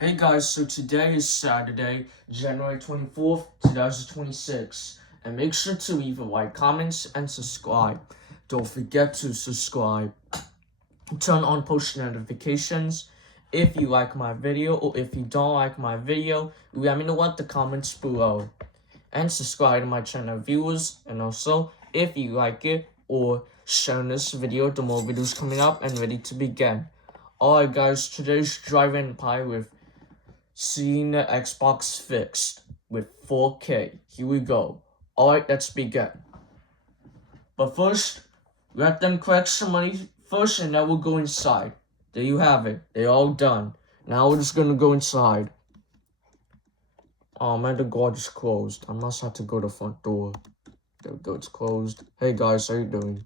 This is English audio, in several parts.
Hey guys, so today is Saturday, January 24th, 2026. And make sure to leave a like, comments, and subscribe. Don't forget to subscribe. Turn on post notifications. If you like my video or if you don't like my video, let me know in the comments below. And subscribe to my channel viewers. And also, if you like it or share this video, the more videos coming up and ready to begin. Alright guys, today's Driving Pie with seeing the Xbox fixed with 4K. Here we go. Alright, let's begin. But first, let them collect some money first and then we'll go inside. There you have it. They're all done. Now we're just gonna go inside. Oh man, the garage is closed. I must have to go to the front door. There we go, it's closed. Hey guys, how you doing?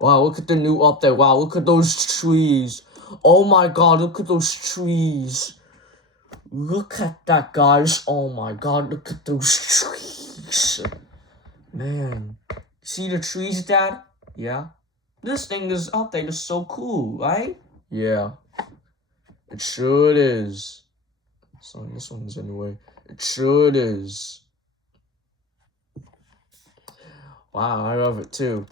Wow, look at the new update. Wow, look at those trees. Oh my god, look at those trees. Look at that, guys. Oh my god, look at those trees. Man. See the trees, Dad? Yeah? This thing is updated so cool, right? Yeah. It sure is. So this one's in the way. It sure is. Wow, I love it too.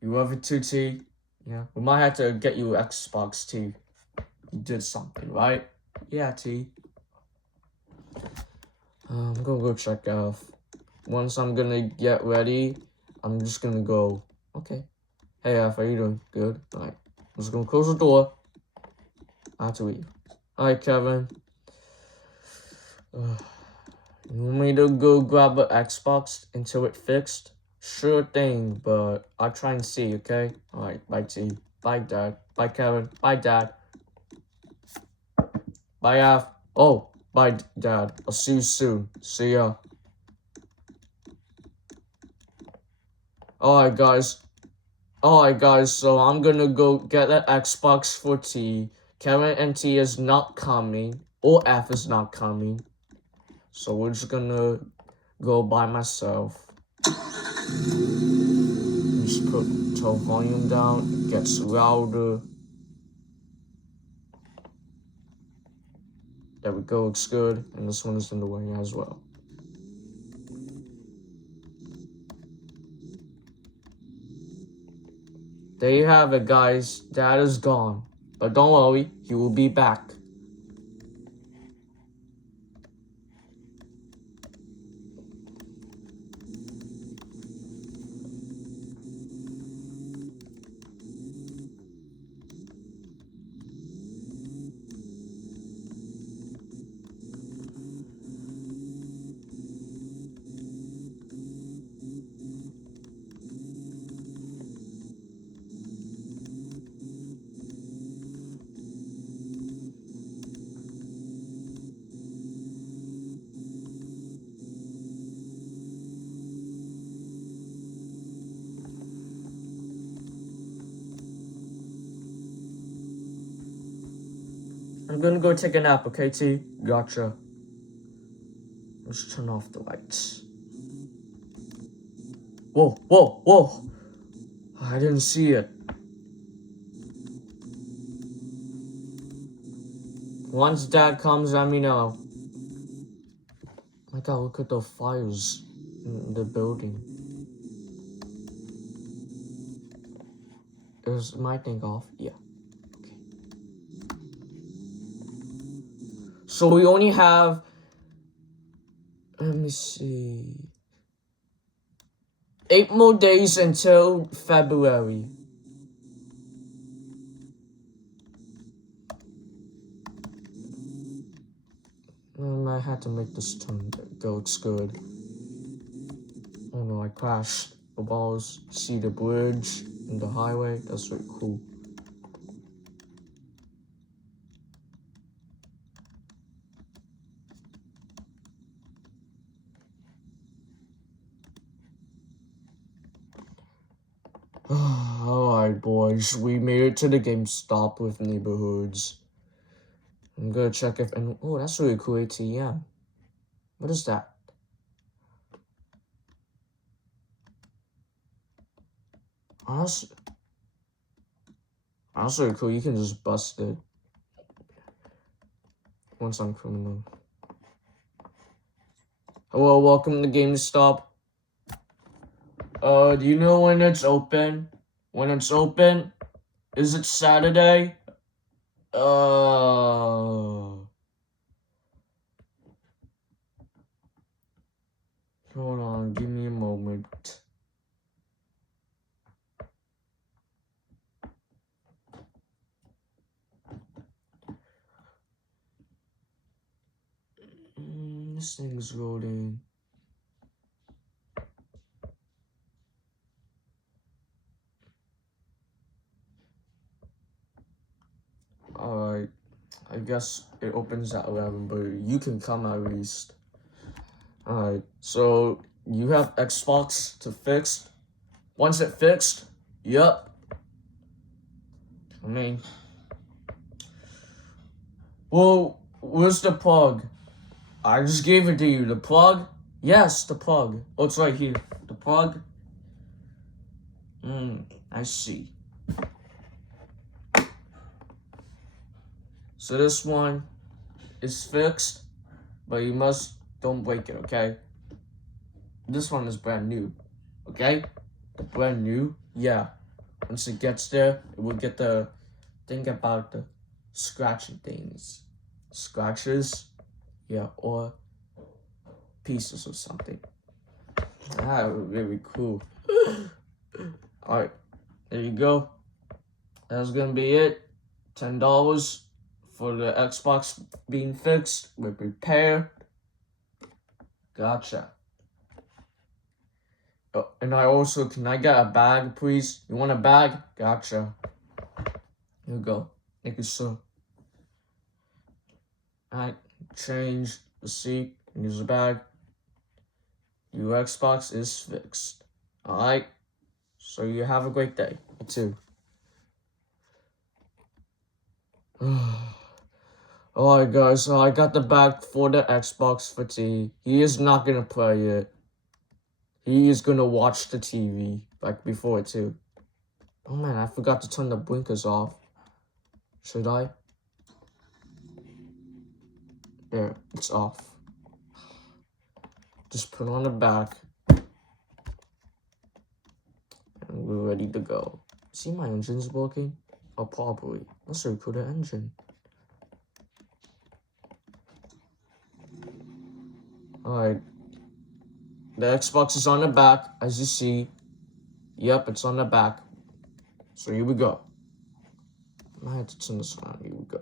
You love it too, T? Yeah. We might have to get you an Xbox, T. You did something, right? Yeah, T. I'm gonna go check out. Once I'm gonna get ready, I'm just gonna go. Okay. Hey, F, how you doing? Good. Alright. I'm just gonna close the door. I have to leave. Alright, Kevin. You want me to go grab an Xbox until it's fixed? Sure thing, but I'll try and see, okay? Alright, bye, T. Bye, Dad. Bye, Kevin. Bye, Dad. Bye, F. Oh, bye, Dad. I'll see you soon. See ya. Alright, guys, so I'm gonna go get that Xbox for T. Kevin and T is not coming, or F is not coming. So we're just gonna go by myself. Just put the volume down, it gets louder. There we go, it's good. And this one is in the way as well. There you have it, guys. Dad is gone. But don't worry, he will be back. I'm gonna go take a nap, okay, T? Gotcha. Let's turn off the lights. Whoa, whoa, whoa! I didn't see it. Once Dad comes, let me know. My god, look at the fires in the building. Is my thing off? Yeah. Okay. So we only have... Let me see... 8 more days until February. I had to make this turn go, it's good. Oh no, I crashed the balls. See the bridge and the highway? That's really cool. Alright, boys. We made it to the GameStop with neighborhoods. I'm gonna check if... And oh, that's really cool ATM. What is that? Oh, that's really cool. You can just bust it. once I'm criminal. Hello, welcome to GameStop. Do you know when it's open? When it's open? Is it Saturday? Hold on, give me a moment. This thing's loading. Alright, I guess it opens at 11, but you can come at least. Alright, so you have Xbox to fix. Once it fixed, yep. I mean, well, where's the plug? I just gave it to you. The plug? Yes, the plug. Oh, it's right here. The plug? I see. So this one is fixed, but you don't break it, okay? This one is brand new, okay? The brand new, yeah. Once it gets there, it will get the, think about the scratching things. Scratches, yeah, or pieces or something. Really cool. Alright, there you go. That's gonna be it. $10 for the Xbox being fixed with repair. Gotcha. Oh, and can I get a bag, please? You want a bag? Gotcha. Here you go. Thank you, sir. Alright, change the seat, use the bag. Your Xbox is fixed. Alright, so you have a great day. You too. Alright guys, so I got the bag for the Xbox for T. He is not gonna play it. He is gonna watch the TV, like before it too. Oh man, I forgot to turn the blinkers off. Should I? There, it's off. Just put on the back. And we're ready to go. See, my engine's working? Oh, probably. Let's reboot the engine. Alright. The Xbox is on the back, as you see. Yep, it's on the back. So here we go. I had to turn this on. Here we go.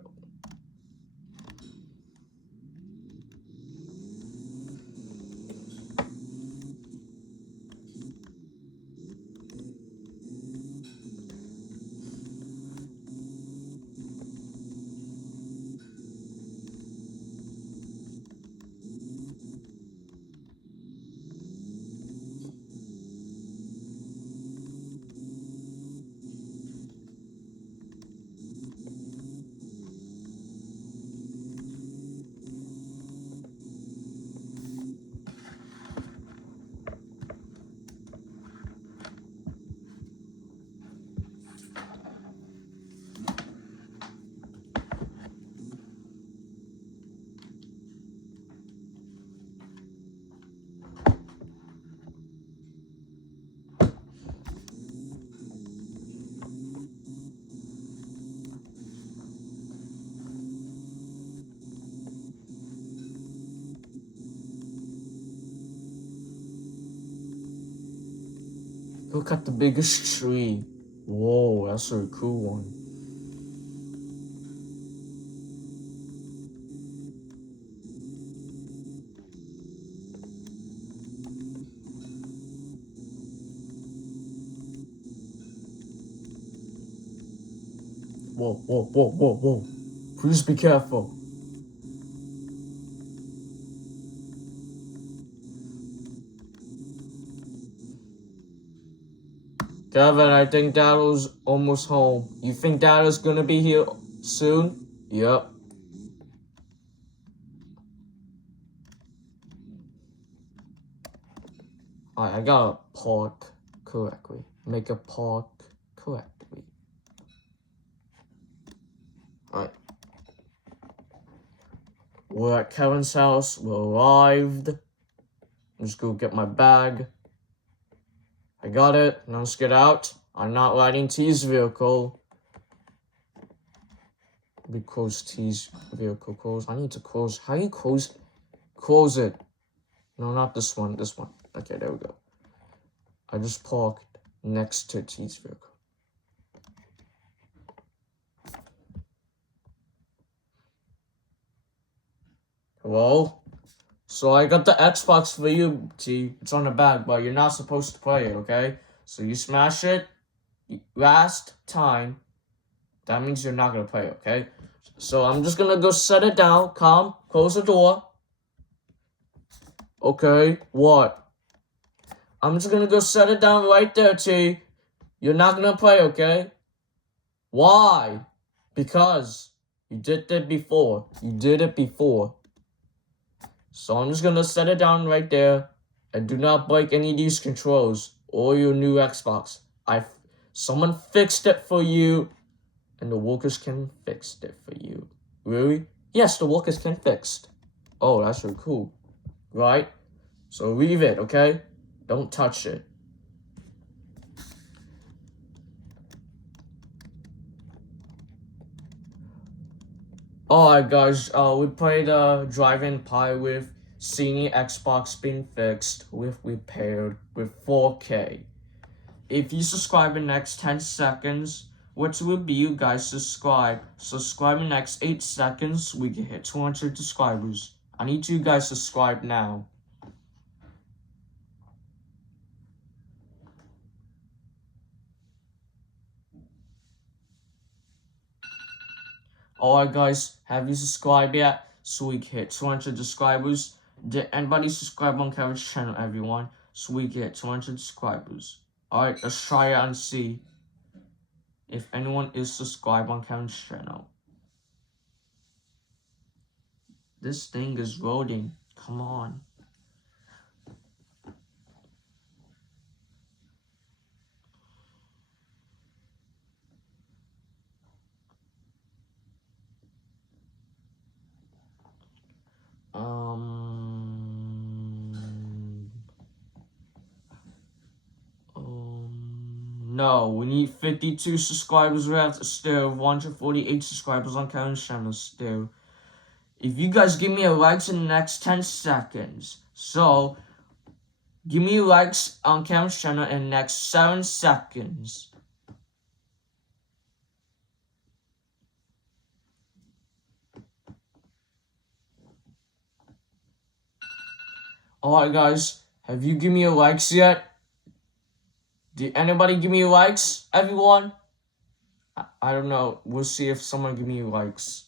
Look at the biggest tree. Whoa, that's a cool one. Whoa, whoa, whoa, whoa, whoa. Please be careful. Kevin, I think Dad's almost home. You think Dad is gonna be here soon? Yep. Alright, I gotta park correctly. Make a park correctly. Alright. We're at Kevin's house. We arrived. Let's go get my bag. I got it. Now let's get out. I'm not riding T's vehicle. We close T's vehicle. Close. I need to close. How do you close? Close it. No, not this one. This one. Okay, there we go. I just parked next to T's vehicle. Hello? So I got the Xbox for you, T. It's on the back, but you're not supposed to play it, okay? So you smash it last time. That means you're not gonna play, okay? So I'm just gonna go set it down. Calm. Close the door. Okay, what? I'm just gonna go set it down right there, T. You're not gonna play, okay? Why? Because you did it before. You did it before. So I'm just gonna set it down right there. And do not break any of these controls or your new Xbox. Someone fixed it for you. And the workers can fix it for you. Really? Yes, the workers can fix it. Oh, that's really cool. Right? So leave it, okay? Don't touch it. Alright guys, we played Drive-In Pie with seeing the Xbox being fixed, with repaired, with 4K. If you subscribe in the next 10 seconds, which will be you guys subscribe in the next 8 seconds, we can hit 200 subscribers. I need you guys to subscribe now. Alright guys, have you subscribed yet? So we can hit 200 subscribers. Did anybody subscribe on Kevin's channel, everyone? So we can hit 200 subscribers. Alright, let's try it and see if anyone is subscribed on Kevin's channel. This thing is loading. Come on. No, we need 52 subscribers. We have to still 148 subscribers on Kevin's channel still. If you guys give me a like in the next 10 seconds. So, give me likes on Kevin's channel in the next 7 seconds. Alright guys, have you given me a likes yet? Did anybody give me likes, everyone? I don't know. We'll see if someone give me likes.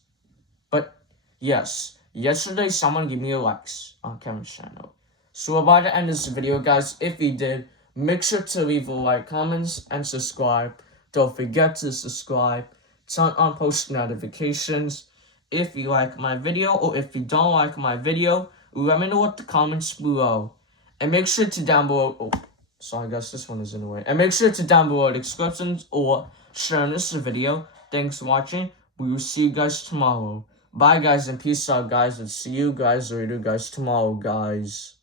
But yes, yesterday someone gave me a likes on Kevin's channel. So by the end of this video, guys, if you did, make sure to leave a like, comments, and subscribe. Don't forget to subscribe. Turn on post notifications. If you like my video or if you don't like my video, let me know in the comments below. And make sure to down below. Oh, sorry guys, this one is in the way. And make sure to down below the descriptions or share this video. Thanks for watching. We will see you guys tomorrow. Bye guys and peace out guys, and see you guys later guys tomorrow guys.